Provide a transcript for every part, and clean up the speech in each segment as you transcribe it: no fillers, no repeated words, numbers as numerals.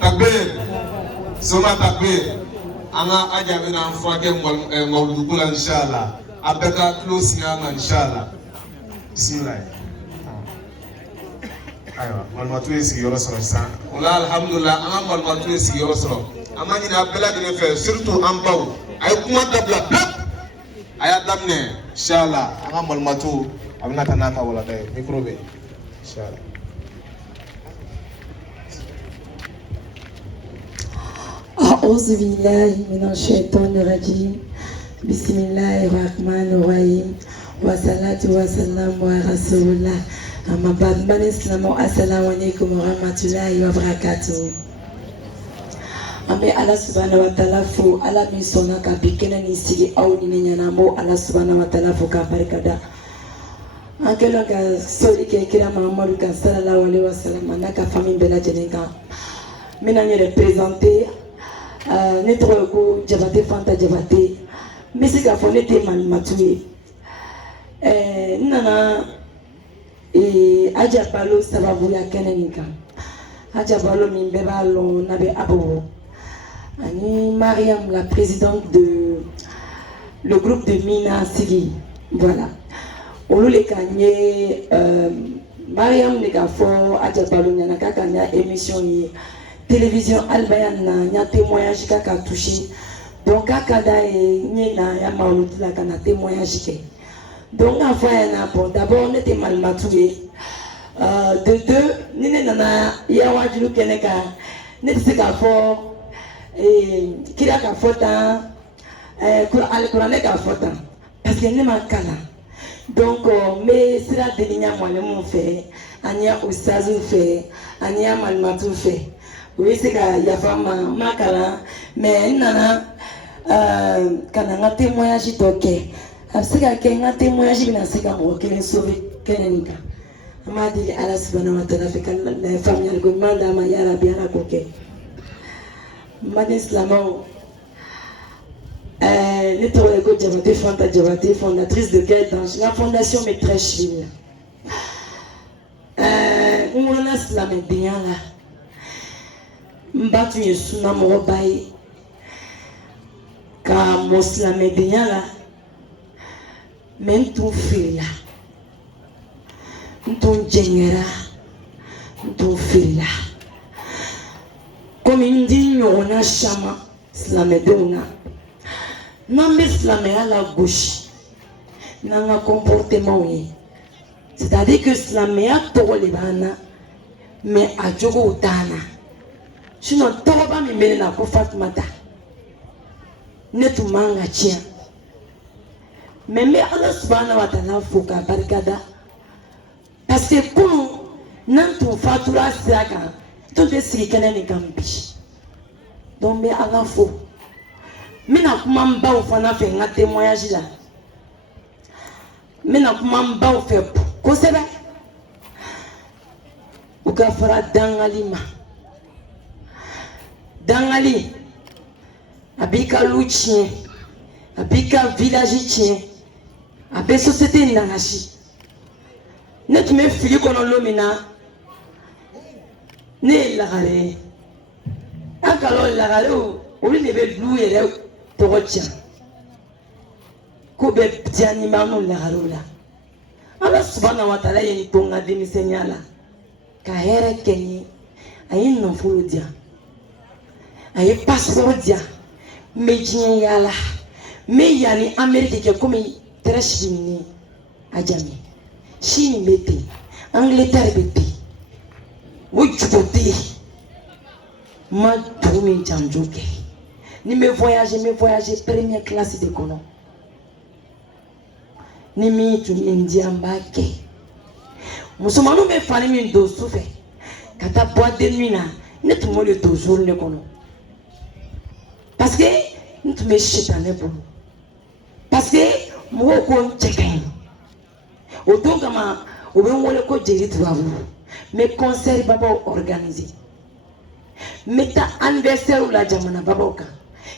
takbir soma takbir anga aja bena mfake mawludu kula inshallah abeka close ngama inshallah bismillah aywa malmatu esi yoro soro sa wala alhamdulillah anga malmatu esi yoro soro amani na bela de fe surtout en baw ay kuma dabla blap aya damne inshallah anga malmatu amna tanaka wala day microbe inshallah أعوذ بالله من الشيطان الرجيم بسم الله الرحمن الرحيم والصلاة والسلام على رسول الله أما بعد السلام عليكم ورحمة الله وبركاته Ame Allah subhanahu wa ta'ala fu ala mi sona ka bikena ni sigi au ni nyana mo Allah subhanahu wa ta'ala fu ka barikada akelo ka soli ke kira Muhammadu ka sallallahu alaihi wasallam anaka famille bela jenenga mina ni représenter ne tɔgɔ ko Jabate Fanta Jabate n bɛ se k'a fɔ ne tɛ malimatu ye n nana Aja Balo sababuya kɛnɛ nin kan Aja Balo min bɛɛ b'a lɔn n'a bɛ Abawo ani Mariam la présidente de le groupe de Mina Sigi voilà olu le ka n ye Mariam de k'a fɔ Aja Balo ɲɛna k'a ka n ya émission ye télévision albayan na nya témoignage ka touché donc akada e ni na ya mauludu la kana témoignage ke donc a fois na bon d'abord on était mal maturé de deux ni na ya wajulu keneka ne se ka fo kira ka fota al Quran ka fota parce que ne ma kala donc mais sira de nya mo le mon fait anya ustazu fait anya mal matu fait oui c'est que yafa makala mais nana kana nga témoignage toke absika ke nga témoignage bina sika mo kelen sauver kenenika amadi ala subhanahu wa ta'ala fika la famille ko manda ma ya rabbi ala koke madi islamo ne tole ko Jabate Fanta Jabate fondatrice de Gaëtange la fondation Maîtresse Chine on a slamé bien là mbatu yesu na mɔgɔ ba ye ka mɔ silamɛdenya la mɛ n tun filila n tun jɛngɛra n tun filila komi n di ɲɔgɔnna caman silamɛdenw na n'an bɛ silamɛya la gosi n'an ka comportement ye c'est à dire que silamɛya tɔgɔ de b'an na mais a jogow t'an na. Sinon tɔgɔba min bɛ ne na ko Fatumata ne tun man ka tiɲɛ mais n bɛ Ala subhanahu wa ta'ala fo k'a barikada parce que kunun n'an tun fatura sira kan tun tɛ sigi kɛnɛ nin kan bi donc n bɛ Ala fo n bɛna kuma n baw fana fɛ n ka témoignage la n bɛna kuma n baw fɛ kosɛbɛ u ka fara dangali ma. Dangali a b'i ka lu tiɲɛ a b'i ka village tiɲɛ a bɛ société nagasi ne tun bɛ fili kɔnɔ don min na ne ye lagare ye an ka lagarew olu de bɛ du yɛrɛ tɔgɔ tiɲɛ ko bɛ diya ni ma n'o lagarew la Ala subhanahu wa ta'ala ye n to n ka denmisɛnniya la ka hɛrɛ kɛ n ye a ye nafolo di yan a ye passeport di yan n bɛ diɲɛ yaala n bɛ yan ni Amérique kɛ komi Thérèse ni Adjamé Chine bɛ ten Angleterre bɛ ten o jugo tɛ yen n ma dugu min janjo kɛ ni n bɛ voyager première classe de kɔnɔ ni min tun ye n diya n b'a kɛ musomaninw bɛ fani min don su fɛ ka taa boîte de nuit na ne tun b'o de don jour ne kɔnɔ parce que n tun bɛ sitanɛ bolo parce que mɔgɔw ko n cɛ ka ɲi o don kama o bɛ n wele ko jeli tubabu n bɛ concert babaw organiser n bɛ taa anniversaire la jamana babaw kan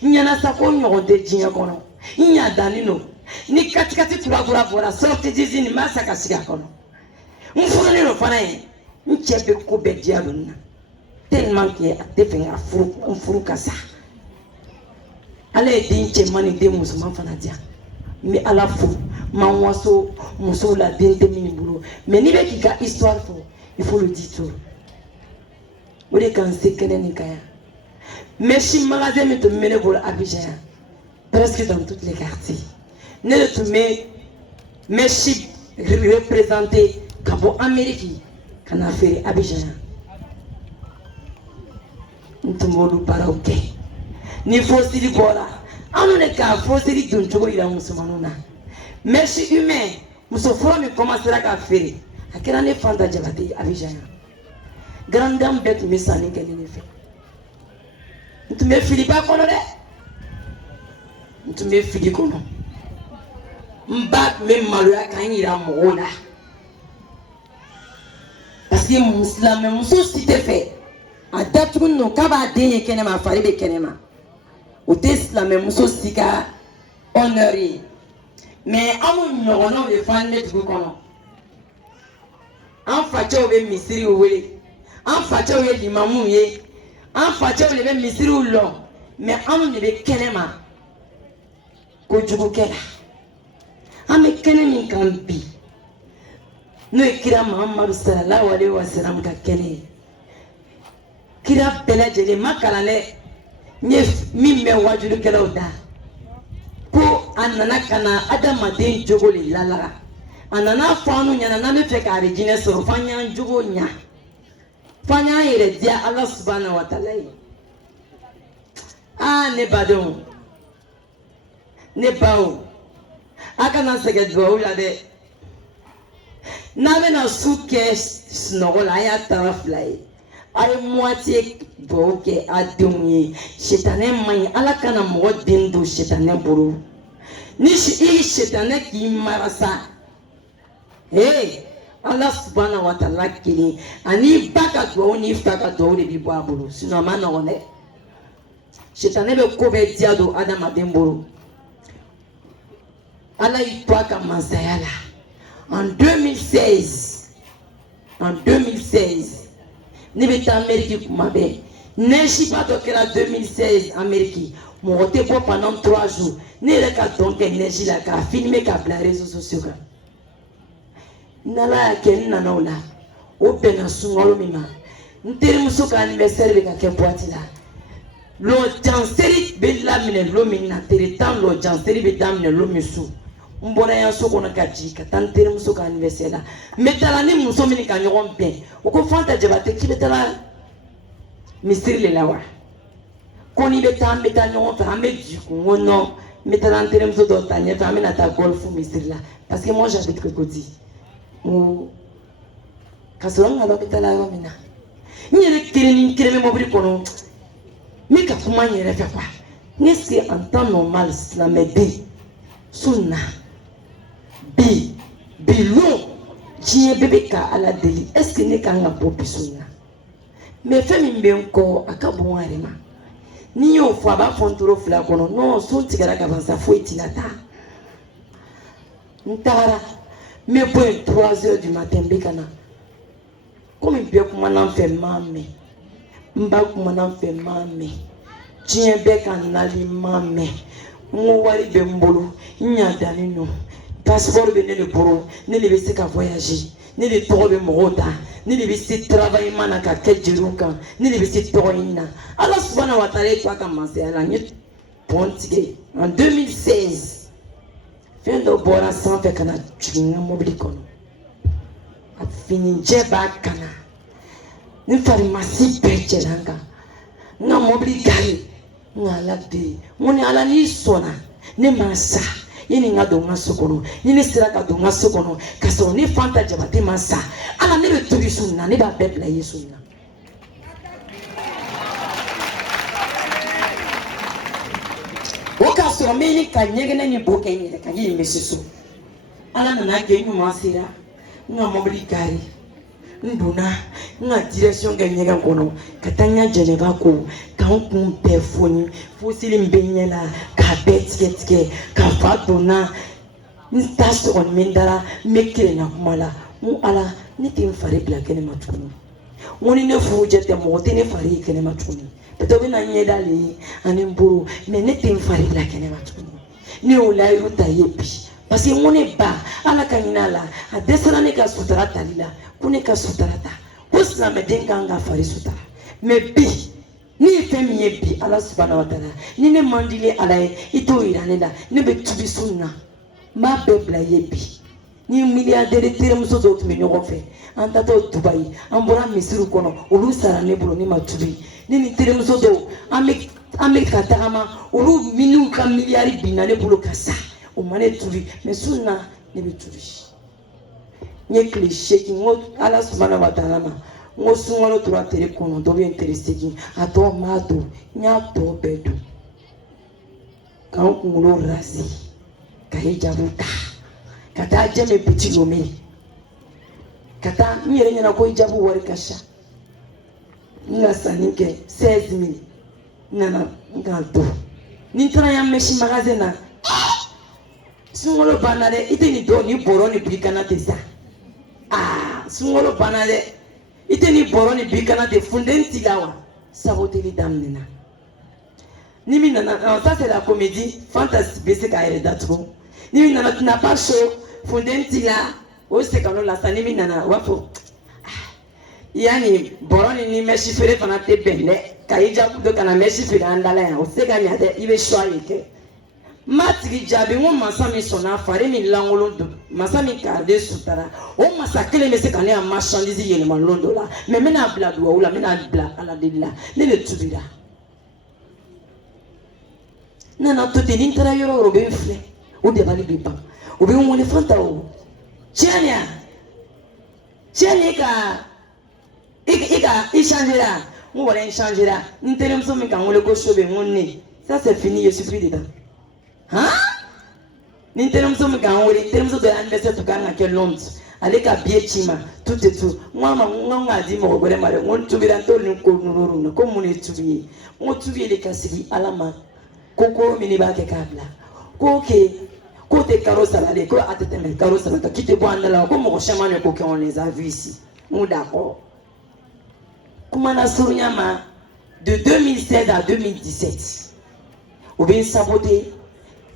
n ɲɛna sa ko n ɲɔgɔn tɛ diɲɛ kɔnɔ n y'a danni don ni katikati turakura bɔra sortie d'usine n b'a sa ka sigi a kɔnɔ n furulen don fana ye n cɛ bɛ ko bɛɛ diya don n na tellement que a tɛ fɛ n furu ka sa ala ye den cɛman ni den musoman fana di yan n bɛ ala fo m'an waso musow la den tɛ min bolo mais n'i bɛ k'i ka histoire fɔ il faut le dire tout o de kan se kɛnɛ nin kan yan mais si magasin min tun bɛ ne bolo Abidjan yan presque dans tous les quartiers ne de tun bɛ Messi représenté ka bɔ Amérique ka na feere Abidjan yan n tun b'olu baaraw kɛ ni fossili bɔra anw de ka fossili don cogo yira musomaninw na Messi humain muso fɔlɔ min commencera ka feere a kɛra ne Fanta Jabate Abidjan yan grande dame bɛɛ tun bɛ sanni kɛ ne fɛ n tun bɛ filiba kɔnɔ dɛ n tun bɛ fili kɔnɔ n ba tun bɛ maloya k'an yira mɔgɔw la parce que silamɛmuso si tɛ fɛ a datugu don k'a b'a den ye kɛnɛma a fari bɛ kɛnɛma o tɛ silamɛmuso si ka honneur ye mais anw ɲɔgɔnnaw de fana bɛ dugu kɔnɔ an facɛw bɛ misiriw wele an facɛw ye limamuw ye an facɛw de bɛ misiriw lɔ mais anw de bɛ kɛnɛma kojugu kɛra an bɛ kɛnɛ min kan bi n'o ye kira Mahamadu sallallahu alaihi wa sallam ka kɛnɛ ye kira bɛɛ lajɛlen ma kalan dɛ n ye min bɛ wajulikɛlaw da ko a nana ka na adamaden jogo de lalara a nana fɔ anw ɲɛna n'an bɛ fɛ ka arijinɛ sɔrɔ f'an y'an jogo ɲa f'an y'an yɛrɛ diya Ala subhanahu wa taala ye ne badenw ne baw a kana sɛgɛn duwawu la dɛ n'a bɛna su kɛ sunɔgɔ la a y'a tara fila ye a ye moitié duwawu kɛ a denw ye sitanɛ man ɲi Ala kana mɔgɔ den don sitanɛ bolo ni i sitanɛ k'i mara sa Ala subhanahu wa taala kelen ani ba ka duwawu ni fa ka duwawu de bi bɔ a bolo sinon a ma nɔgɔn dɛ sitanɛ bɛ ko bɛɛ diya don adamaden bolo Ala y'i to a ka mansaya la en 2016 ne bɛ taa Amérique kuma bɛɛ neige ba dɔ kɛra 2016 Amérique mɔgɔ tɛ bɔ pendant 3 jours ne yɛrɛ ka dɔn kɛ neige la k'a filmer k'a bila réseaux sociaux kan n'Ala y'a kɛ n nana o la o bɛnna sunkalo min ma n terimuso ka anniversaire bɛ ka kɛ boîte la lɔjanseri bɛ laminɛ lɔ min na tile 10 lɔjanseri bɛ daminɛ lɔ min su n bɔra yan so kɔnɔ ka jigin ka taa n terimuso ka anniversaire la n bɛ taara ni muso min ka ɲɔgɔn bɛn o ko Fanta Jabate k'i bɛ taara misiri de la wa ko n'i bɛ taa an bɛ taa ɲɔgɔn fɛ an bɛ jigin n ko non n bɛ taara n terimuso dɔ ta ɲɛfɛ an bɛna taa golf misiri la parce que moi j'habite Cocody ka sɔrɔ n ka dɔ bɛ taa la yɔrɔ min na n yɛrɛ kelen ni kelen bɛ mobili kɔnɔ n bɛ ka kuma n yɛrɛ fɛ quoi ne se en temps normal silamɛden sunna bi lon diɲɛ bɛɛ bɛ ka Ala deli est ce que ne kan ka bɔ bi sunna mais fɛn min bɛ n kɔ a ka bon a yɛrɛ ma n'i y'o fɔ a b'a fɔ n toro fila kɔnɔ non sun tigɛra ka ban sa foyi tɛna taa n taara n bɛ bɔ yen 3 heures du matin n bɛ ka na komi bɛɛ kumana n fɛ n m'a mɛn n ba kumana n fɛ n m'a mɛn diɲɛ bɛɛ ka nali n m'a mɛn n ko wari bɛ n bolo n ɲadanen don passeport bɛ ne de bolo ne de bɛ se ka voyager ne de tɔgɔ bɛ mɔgɔw ta ne de bɛ se travaillement na ka kɛ jeliw kan ne de bɛ se tɔgɔ ɲini na Ala subhanahu wa taala ye to a ka mansaya la n ye pɔn tigɛ en 2016 fɛn dɔ bɔra sanfɛ ka na jigin n ka mobili kɔnɔ a finijɛ b'a kan na ne farimasi bɛɛ cɛla n kan n ka mobili gari n ka Ala deli n ko ni Ala n'i sɔnna ne ma sa i ni n ka don n ka so kɔnɔ ni ne sera ka don n ka so kɔnɔ ka sɔrɔ ne Fanta Jabate ma sa Ala ne bɛ tobi sun na ne b'a bɛɛ bila Yesu na o k'a sɔrɔ n bɛ ɲini ka ɲɛgɛnɛ ni bo kɛ n yɛrɛ kan n ye bɛ si so Ala nana kɛ n ɲuman sera n ka mobili gari n donna n ka direction kɛ ɲɛgɛn kɔnɔ ka taa n ka jɛnɛba ko k'an kun bɛɛ foni fosili min bɛ ɲɛ la k'a bɛɛ tigɛ ka fa donna n ta sɔgɔni min dara n bɛ kelenna kuma la n ko Ala ne tɛ n fari bila kɛnɛma tuguni ngoni ne fu jete mo te ne fari kene matuni peto bina nyedali ani mburu me ne te fari la kene matuni ni ola yuta yebi parce que ngoni ba ala kaninala a desala ne ka sutara talila kune ka sutarata usla me denga nga fari sutara me bi ni fem yebi ala subhanahu wa ta'ala ni ne mandile ala ito iranela ne be tubi sunna ma bebla yebi ni milliardaire tere muso do tumi ɲɔgɔn fɛ an tato Dubai an bɔra misiri kɔnɔ olu sara ne bolo ne ma tubi ni tere muso do an bɛ ka tagama olu minnu ka miliyari binna ne bolo ka sa o ma ne tubi mais sunna ne bɛ tubi n ye tile 8 n ko ala subhanahu wa ta'ala ma n ko sunkalo tora tere kɔnɔ dɔ bɛ n tere 8 a tɔ m'a don n y'a tɔ bɛɛ don k'an kunkolo rase ka hijabu ta ka taa jɛmɛ biti lome ka taa n yɛrɛ ɲɛna ko hijabu wari ka sa n ka sanni kɛ 16 000 n nana n ka don ni n taara yan mɛsi magasin na sunkalo banna dɛ i tɛ nin dɔn ni bɔrɔ ni birikana tɛ sa sunkalo banna dɛ i tɛ nin bɔrɔ ni birikana tɛ funteni t'i la wa saboteli daminɛna ni min nana ça c'est la comédie fantastique bɛ se k'a yɛrɛ datugu ni min nana tu n'as pas chaud funteni t'i la o sekalo la sa ni min nana o b'a fɔ yanni bɔrɔ ni mɛsi feere fana tɛ bɛn dɛ ka hijabu don ka na mɛsi feere an dala yan o tɛ se ka ɲa dɛ i bɛ choix de kɛ n b'a tigi jaabi n ko masa min sɔnna fari min lankolon don masa min k'ale sutara o masa kelen bɛ se ka ne ka marchandise yɛlɛma lon dɔ la mais n bɛna bila duwawu la n bɛna bila ala deli la ne de tubira n nana to ten ni n taara yɔrɔ o yɔrɔ o bɛ n filɛ o dabali bɛ ban o bɛ n wele Fanta o tiɲɛ ya tiɲɛ i changera n ko wala n changera n terimuso min kan wele ko Sobe n ko ne ça c'est fini je suis plus dedans ni terimuso min kan wele terimuso dɔ anniversaire tun kan ka kɛ Londres ale ka billet ci ma tout et tout n ko a ma n ko k'a di mɔgɔ wɛrɛ ma dɛ n ko n tubira n t'olu ni ko nunnu na ko mun de ye tubi ye n ko tubi ye de ka sigi ala ma ko min de b'a kɛ k'a bila ko ko tɛ karo sara de ko a tɛ tɛmɛ karo sara kan k'i tɛ bɔ an da la ko mɔgɔ caman de ko kɛ on les a vu ici n ko d'accord kuma na surunya ma de 2016 à 2017 o bɛ n saboter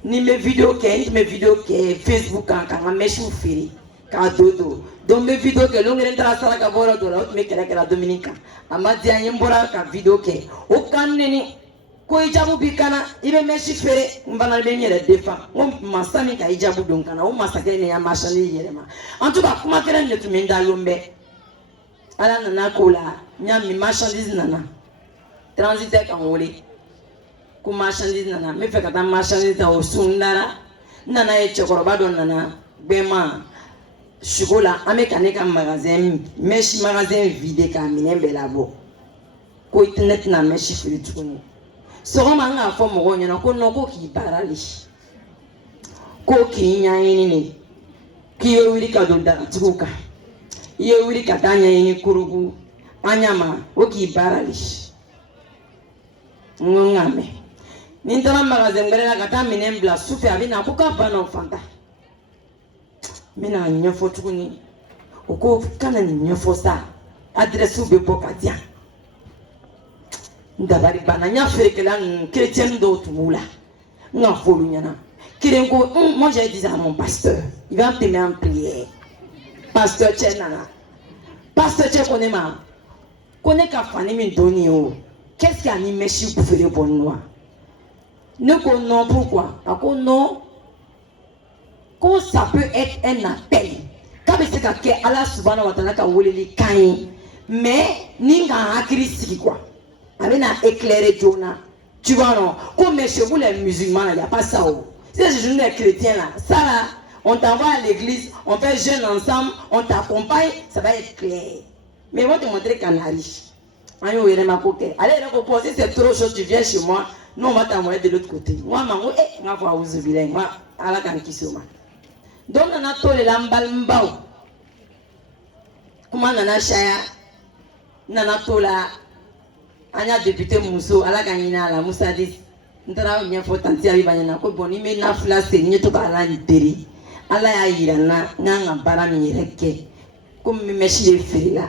ni n bɛ video kɛ n tun bɛ video kɛ Facebook kan ka n ka mèche feere k'a don donc n bɛ video kɛ don kelen n taara saraka bɔ yɔrɔ dɔ la o tun bɛ kɛlɛ dumuni kan a ma diya n ye n bɔra ka video kɛ o kan neni ko hijabu b'i kana i bɛ mèche feere n fana bɛ n yɛrɛ défend n ko masa min ka hijabu don kana o masa kelen de y'a marchandise yɛlɛma en tout cas kuma kelen de tun bɛ n dalen bɛ ala nana k'o la n y'a min marchandise nana transitaire kan wele ko marchandise nana n bɛ fɛ ka taa marchandise ta o sun n taara n nana ye cɛkɔrɔba dɔ nana gbɛma sugo la an bɛ ka ne ka magasin mèche magasin vide k'a minɛn bɛɛ labɔ ko ne tɛna mèche feere tuguni sɔgɔma n k'a fɔ mɔgɔw ɲɛna ko non ko k'i baara de ko k'i ɲɛɲini de k'i ye wuli ka don dagatigiw kan i ye wuli ka taa ɲɛɲini kurugu an ɲama o k'i baara de n ko n k'a mɛn ni n taara magasin wɛrɛ la ka taa minɛn bila su fɛ a bɛ na ko k'a banna o Fanta n bɛna ɲɛfɔ tuguni o ko kana nin ɲɛfɔ sa adresse bɛ bɔ ka di yan n dabali banna n y'a feerekɛla ninnu chrétien dɔw tun b'u la n ka fɔ olu ɲɛna kelen ko moi j'ai dit à mon pasteur il va te mettre en prière pasteur cɛ nana pasteur cɛ ko ne ma ko ne ka fani min don nin ye o qu'est-ce qu'il y a ni mèche feere bɔ n wa ne ko non pourquoi a ko non ko ça peut être un appel k'a bɛ se ka kɛ ala subhanahu wa ta'ala ka weleli kan ye mais ni n ka hakili sigi quoi a bɛ na éclairer joona tu vois non ko mais chez vous les musulmans là y a pas ça o si c'est nous les chrétiens là ça là on t'envoie à l'église on fait jeûne ensemble on t'accompagne ça va être clair mais ils vont te montrer Canari an y'o yɛrɛ ma ko kɛ ale yɛrɛ ko bon si c'est trop chaud tu viens chez moi nous on va t'envoyer de l'autre côté moi ma ko n k'a fɔ awuzu bilayi n ko ala k'an kisi o ma donc nana to de la n balimabaw kuma nana caya nana to la an y'a député muso ala ka ɲinɛ a la Musa Dis n taara ɲɛfɔ tanti Abiba ɲɛna ko bon ni n bɛ nafila seri n ye to k'ala ni deri ala y'a yira n na n k'an ka baara min yɛrɛ kɛ komi n bɛ mèche de feere la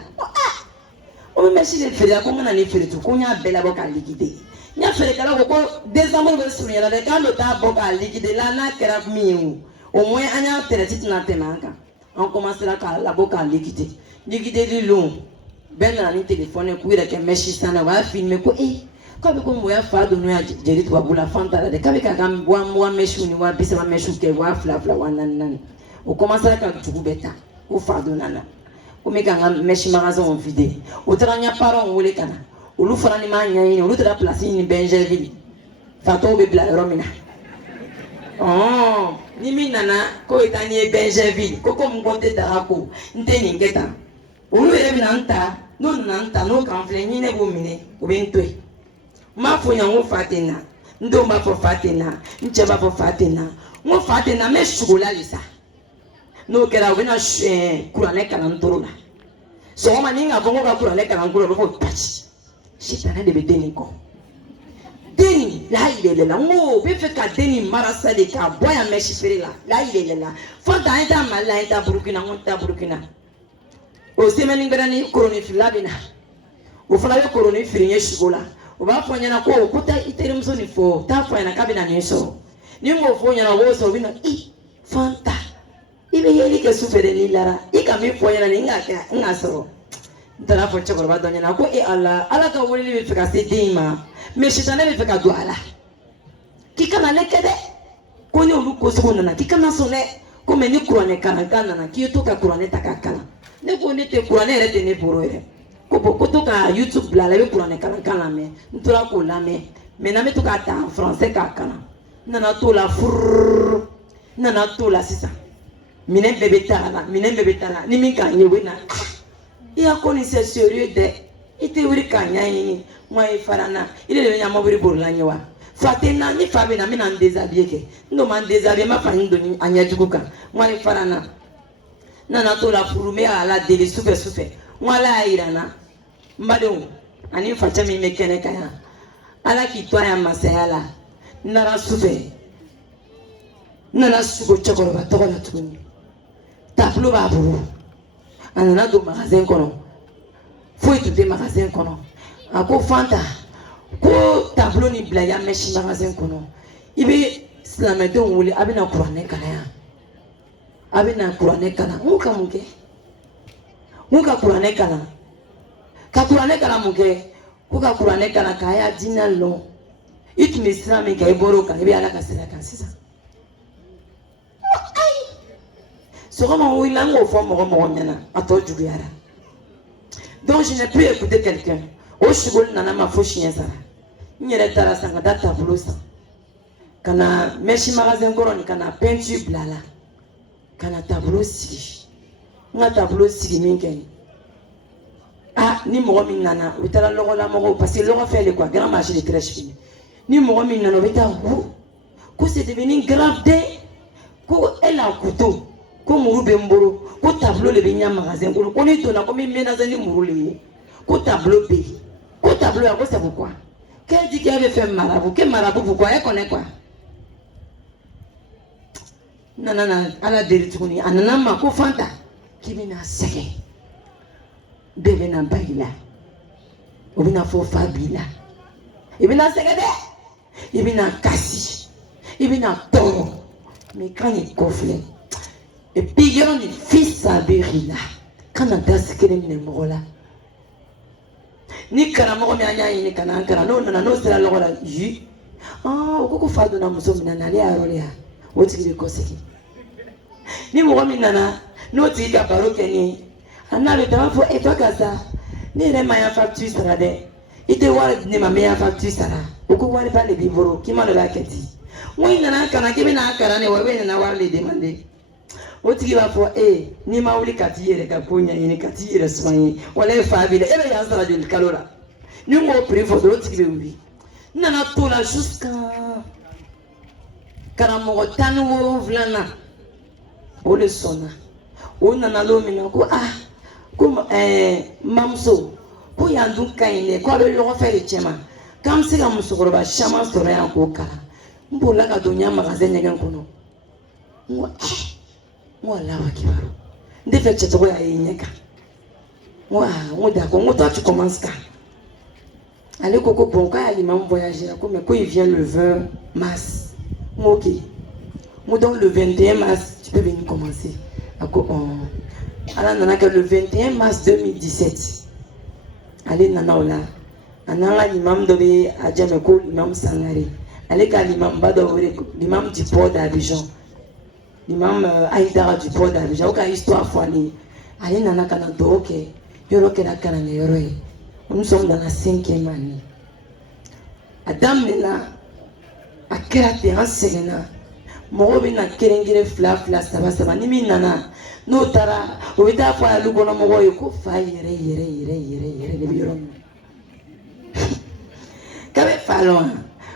o me shi le fere ko ngana ni fere tu ko nya bela boka liquide nya fere kala ko décembre be sunu yala de kan do ta boka liquide la na kera miu au moins anya tere titina temanka on commencera la boka liquide li long ben na ni téléphone ku ira ke meshi sana wa filmer ko kabe ko moya fa do no ya jeri to bula fanta de kabe ka gam wa meshu ni wa bisa meshu ke wa fla wa nan o commencera ka tuku beta o fa do nana o me ka ngam meshi magasin on vide o tranya paron wole kana o lu fana ni ma nya ni o lu tra place ni Benjerville fa to be bla romina ni mi nana ko itani Benjerville ko mgonte darako nteni ngeta o lu ere binanta no kan fle ni ne bo mine o bentwe ma fo nyango fatina ndo ma fo fatina ncheba fo fatina mo fatina me shugula lisa no kera wena kurane kana ntorola so ma ninga bongo ka kurane kana ngolo fo patch shitana de bedeni ko deni la ile la mo be fe ka deni marasa de ka boya me shifere la ile la fo da ita mala ita burkina o semeni ngrani koroni filabina o fala be koroni firinye shugula o ba fo nyana ko okuta iterem so ni fo ta fo na kabina ni so ni mo fo nyana wo so bina fanta ibe yeli ke sufere ni lara ika mi fo nyana ni nga so ndara fo chokoro ba do nyana ko ala ka woli ni fika sidima me shitana be fika duala kikana lekede ko ni olu ko so na kikana so le ko me ni kurane kana na ki to ka kurane takakana ne ko ni te kurane rete ni boro ere ko to ka YouTube la be kurane kana me ntura ko la me na me to ka ta en français ka kana nana to la fur nana to la sisa minen bebe tala ni min ka nyewe na ya ko ni c'est sérieux de ite wuri ka nyayi mo e farana ile le nya mo wuri bor la nyewa fatina ni fabe na mina ndezabie ke ndo man déshabiller ma fa ndo ni anya jukuka mo e farana nana to la furu me ala deli soufe wala irana mbadon ani facha mi mekene kaya ala ki to ya masayala nara soufe nana sugo chokoro ba to la tuni tableau ba buru anana do magasin kono foi tout des magasin kono ako fanta ko tableau ni bla ya meshi magasin kono ibe slamedo wuli abina kurane kana muka kurane kana ka kurane kana muke kuka kurane kana kaya dina lo itu ni islami ka iboro ka ibe ala kasira kan sisa so comment oui lango fo mo nyana ato juguyara donc je n'ai plus écouté quelqu'un o shugol nana ma fo chien sara nyere tara sanga data blusa kana meshi magasin koroni kana peinture blala kana tableau sigi nga tableau sigi minken ni mo mi nana utala logo la mo parce que logo fait le quoi grand marché de crèche fini ni mo mi nana beta ko c'est devenu grave de ko elle a couteau ko muru be mboro ko tableau le benya magasin ko ni to na ko mi menace ni muru le ko tableau ya ko c'est pourquoi qu'elle dit qu'elle veut faire marabout pourquoi elle connaît quoi nana ala deri tukuni anana ma ko fanta kibina seke bebe na baila obina fo fabila ibina seke de ibina kasi ibina toro mais quand il conflit et puis il y a un fils à Berila quand on a seke ne mola ni kana mo mi anya ni kana no sera logola yi ko fa do na muso mina na le arole ha woti le koseki ni mo mi nana no ti ka baroke ni anale ta fo e to kaza ni re ma ya facture sara de ite wala ni ma me ya facture sara ko wala pa le biboro ki ma le ba keti mo nana kana ki bina akara ne wa be na wala le demander woti ba fo ni ma wuli katiyere ka ponya ni katiyere swani wala fa bi le ebe ya sara de kalora ni mo prefo do ti be wi nana to la jusqu'à karamo tanu wo vlana o le sona o nana lo mi na ko ko mamso ko ya ndu kaine ko le lo fa le chema kam se ga musukoro ba shama soro ya ko kala mbola ka do nya magasin nyagen kono mo la wa kibaru ndefe cheto ya yinyeka Moi, d'accord, toi tu commences quand? Allez, Coco, bon, quand l'imam voyager, mais quand il vient le 20 mars, moi, ok. Moi, donc le 21 mars, tu peux venir commencer. Alors, le 21 mars 2017, allez, Nanaola, l'imam devait à Djameko, l'imam Sangare. Allez, quand l'imam Badawere, l'imam du port d'Abidjan, l'imam Aïdara du port d'Abidjan, quand histoire folie, allez, Nanakana, ok, Yoro Kerakana, Yoro. Nous sommes dans la 5e année. Adam Mena, à Kerate, en Segena, Morobina Kerengire Fla, Saba, Nimi Nana, Notara, Ovita Fa, Lugono Mogo, Fa, Yere, Biron. Kabe Falon,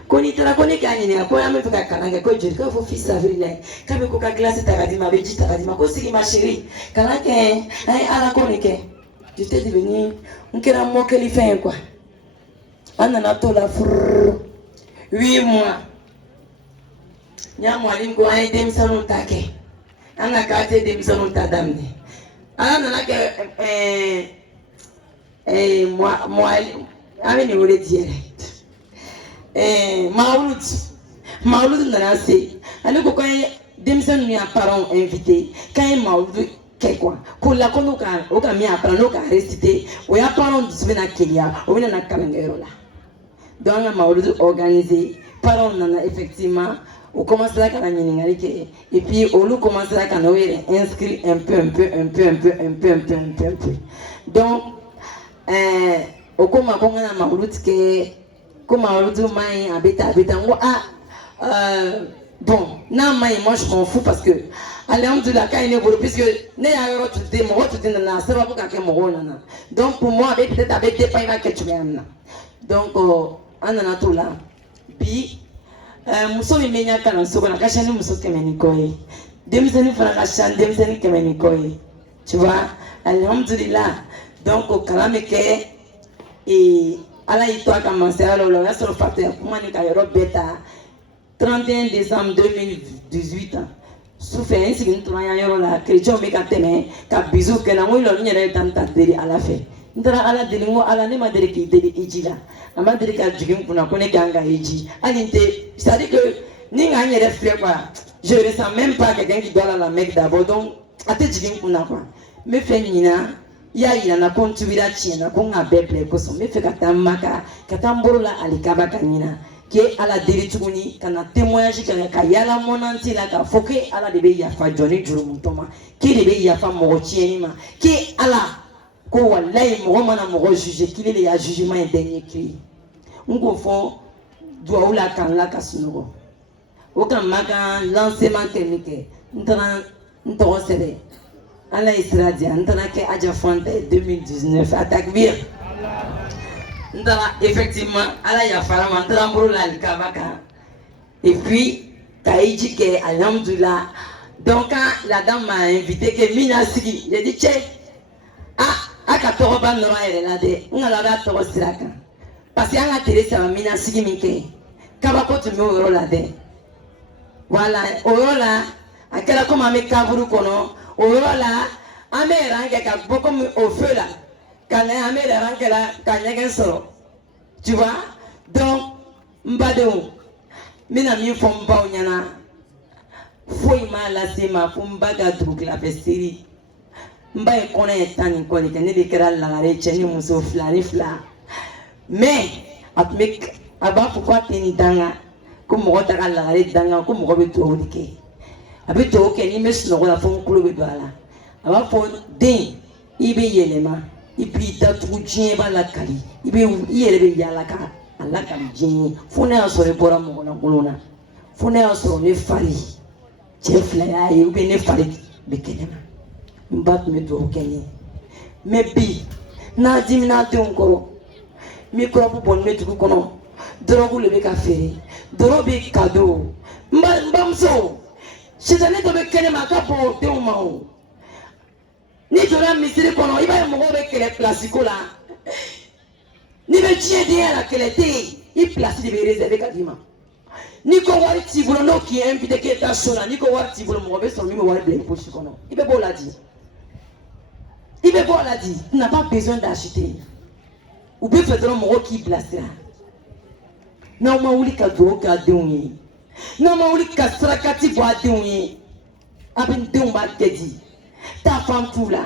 Konitara Konikani, a poème de Kananga, Kojika, for fils Avrile, Kabe Coca glace Taradima, Vegeta Radima, Kosiki, ma chérie, Kanake, à la Konike. Je t'ai devenu, on ne peut pas qu'il fait quoi. On a tout la 8 mois. Il y a moi qui a été salon taqué. On a gâté des salons tadamné. On a que moi, avec les volets direct. Maouloud n'a pas assez. Alors que quand des salons n'y a parents invités, quand il Maouloud quoi pour la konuka oka mi apprendre oka réciter o ya parents du semaine kelia o na kalangero là donc on m'a organisé parents nana effectivement on commence là quand et puis on nous commence là quand on est inscrit un peu donc au comment on a maouloud que comme maouloud mai abeta bon non mais moi je m'en fous parce que alhamdoulilah quand il est beau puisque ne y a eu autre des mots tout est dans ça va pas qu'un mot là donc pour moi avec peut-être avec des pains que tu viens donc on en a tout là puis muso menya kana soko na kashani muso kemeni koy demzeni fara kashan demzeni kemeni koy tu vois alhamdoulilah donc au kalameke et ala itwa commencer alors là sur le facteur comment ni ka yoro beta 31 décembre 2018 souffert ainsi que nous avons la chrétien mais quand même quand bisou que na moi l'on y a tant d'adhérer à la fin ndara ala delingo ala ne madere ki deli ijila amadere ka jigin kuna kone kanga iji alinte c'est-à-dire que ni nga nyere fait quoi je ne ressens même pas quelqu'un qui doit la Mecque d'abord donc ate jigin kuna quoi me fait nina ya ila na kontuira china ko nga beble ko so me fait katamaka katamborola alikaba kanina qui est à la dérituguni kana témoignage kana kayala monanti la ka foke ala de be ya fa joni juru mutoma qui de be ya fa mo tieni ma qui ala ko wallahi mo mana mo juger qui le ya jugement et dernier cri ngo fo doa ula kan la kasuno o kan maka lancement technique ntana nto sebe ala isradia ntana ke aja fonte 2019 attaque vir effectivement, Allah y a fallu et puis, Taïdi qui est alhamdoulilah. Donc, la dame m'a invité que Mina Sigi. J'ai dit, tchè, à 14 ans, elle est là, on a la toro siraka. Parce qu'il y a la télé, ça va Mina Sigi Minke. Kabako, tu me au là, voilà, au là, à quel moment on a mis Kaburu Kono, au là, à mes rangs, beaucoup au feu là. Tu vois donc mbadeo mina mi fomba onyana foi mala sema fombaga drugla fesiri mbaye kona etani koni kene de kera la recheni muso flani fla mais atmek aba pourquoi teni danga ko mo ta la re danga ko mo be to dike abi to ke ni mes no la fon kulo be bala aba fo den ibe yelema ibi datugu diɲɛ b'a la kali i yɛrɛ bɛ yaala ka a lakali diɲɛ ye fo ne y'a sɔrɔ i bɔra mɔgɔlankolon na fo ne y'a sɔrɔ ne fari cɛ fila y'a ye ou bien ne fari bɛ kɛnɛma n ba tun bɛ dugawu kɛ n ye mais bi n'a dimina denw kɔrɔ microbe bɔnnen bɛ dugu kɔnɔ dɔrɔgu de bɛ ka feere dɔrɔ bɛ kado n bamuso sisan ne dɔ bɛ kɛnɛma a ka bɔn o denw ma o. Ni donna misiri kono i b'a ye mɔgɔw bɛ kɛlɛ place ko la ni bɛ diɲɛ den la kɛlɛ tɛ yen i place de bɛ réserver ka d'i ma ni ko wari t'i bolo n'o k'i invité k'e taa so la ni ko wari t'i bolo mɔgɔ bɛ sɔrɔ min bɛ wari bila i poche kɔnɔ i bɛ b'o la di i veut voir la dit, tu n'as pas besoin d'acheter. Ou bien faire un mot qui blastera. Non, ma ouli ka do ka deuni. Non, ma ouli ka srakati boa deuni. Abin deun ba kedi. Ta femme tout là.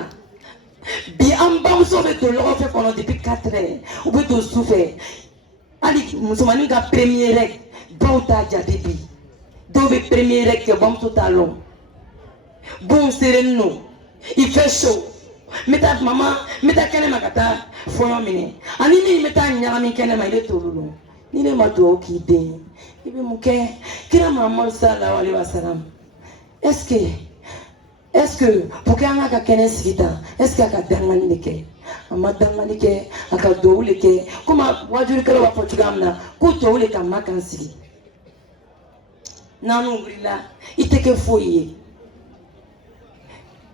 Bi amba usobe to lo fait pendant depuis 4 heures. Ou bien to souffert. Ali musomani ka premier rek. Bauta jadebi. Dobe premier rek ke bam to talon. Bon sereno. Il fait chaud. Meta maman, meta kene makata foyo mine. Ani ni meta nyami kene ma ile tolulu. Ni le mato ki de. Ibe muke kira maman sallallahu alaihi wasallam. Est-ce que pour que anga ka kene sigita, est-ce que aka dangani nike? Ama dangani ke aka doule ke kuma wajuri kala wa Portugamna ku doule ka makansigi. Nanu brilla iteke foye.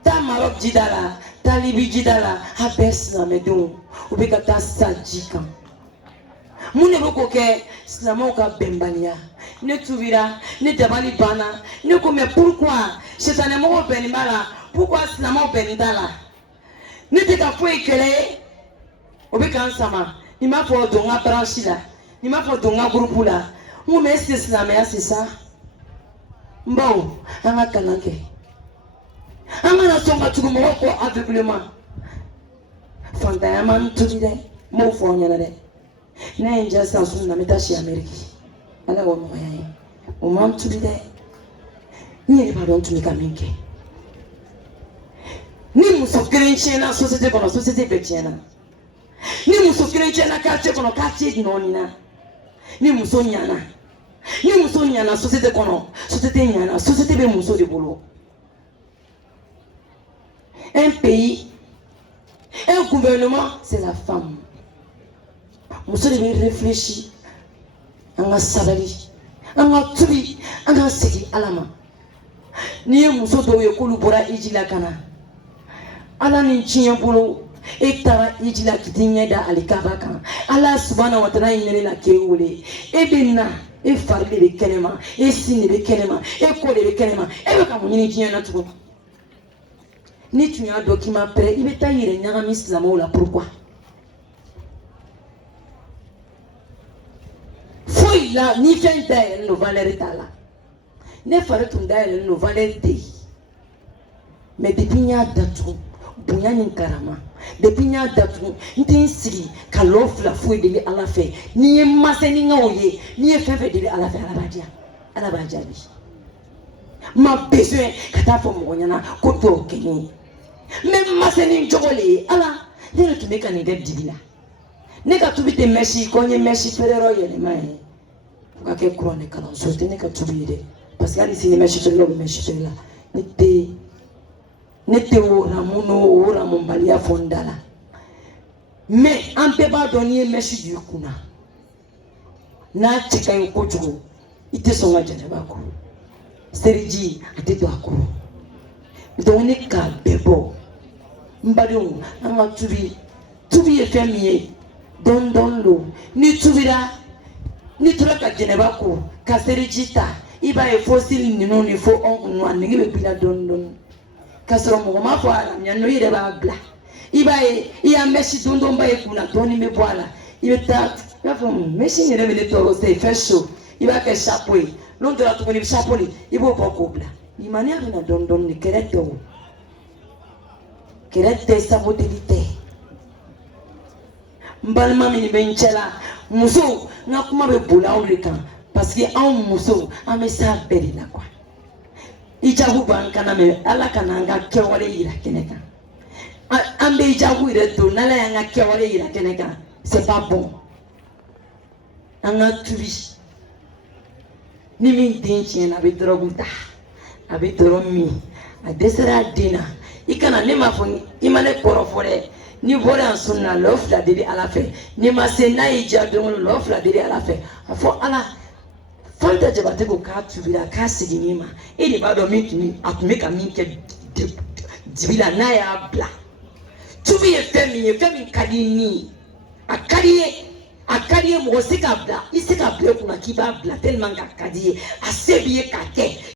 Ta Maroc jidala, ta Libye jidala, habes na medon, ubika ta sajika. Mune boko ke slamo ka bembania. Ne tuvira, ne dabali bana, ne comme pourquoi chetane mo benimala, pourquoi slamo benidala. Ne te ka foi kele, ubika nsama, ni ma fo donga branche la, ni ma fo donga groupe la. Mu me slamé c'est ça. Mbao, anga kananke. Amana songa tugumo ko aveuglement. Fanta yaman tubide mo fo nyana de. Na inja sansu na metashi Ameriki. Ala wo mo yayi. O man tubide. Ni pardon tu mika minke. Ni muso krenche na société kono société betiena. Ni muso krenche na quartier kono quartier nonina. Ni muso nyana. Ni muso nyana société kono société nyana société be muso de bolo. Un pays, un gouvernement, c'est la femme. Nous devons réfléchir, on a salari, on a tubi, on a segi alama. Ni muso do ye kulu bora ijila kana. Ala ni chinya bolo e tara ijila kitinya da alikaba kan. Ala subhanahu wa ta'ala inene na kewule. E benna e farle be kenema, e sine be kenema, e kole be kenema. E be ka munini chinya na tuko. Ni tu as un document prêt, il va tailler les Mislamo là. Pourquoi? Foi là, ni fait d'ailleurs nos valeurs là. Ne ferait ton d'ailleurs nos valeurs de. Mais depuis n'y a d'atouts, bouya ni karama. Depuis n'y a d'atouts, ni si kalof la fouille de la fait. Ni masse ni ngaouye, ni fait de la fait à la badia. Ma besoin, kata pour mon yana, koto keni. Même ma seni njogole ala ne tu meka ni de dibila ne ka tubi te meshi ko ni meshi ferero yele mai ka ke krone kala so te ne ka tubi de parce que ali si ni meshi ferero meshi ferela ne te o ramumbali ya fondala mais on peut pas donner meshi du kuna na chika ko jugo ite so ma jene ba ko seriji ate do akuru donc ne ka bebo mbadon anga tubi e femiye don lo ni tubira ni tura ka jeneba ko ka serijita iba e fossil ni no ni fo on no ani be bila don ka soro mo ma fo ala nyano ire ba bla iba e ya meshi don ba e kuna doni me boala ibe ta ya fo meshi ni rebe le toro se fesho iba ke chapeau non de la to ni chapeau ni ibo po ko bla ni manière na don ni kereto kerete sa modalité mbalma mini benchela muso na kuma be bola olikan parce que en muso amesa belila kwa ijabu bankana me ala kananga kewale ira keneka ambe ijabu ire to nala yanga kewale ira keneka c'est pas bon anga tubi ni min dinchi na be droguta abe doromi adesera dina ikana ne ma fo imane korofore ni bora en sunna l'offre de à la fin ni ma sena ija don l'offre de à la fin afo ala fanta jabate ko ka tubira ka sigima ili bado mimi atumeka minke dibila na ya bla tubi femi kadini akariye mo sika bla isika bla kuna kiba bla tellement ka kadiye asebiye ka ke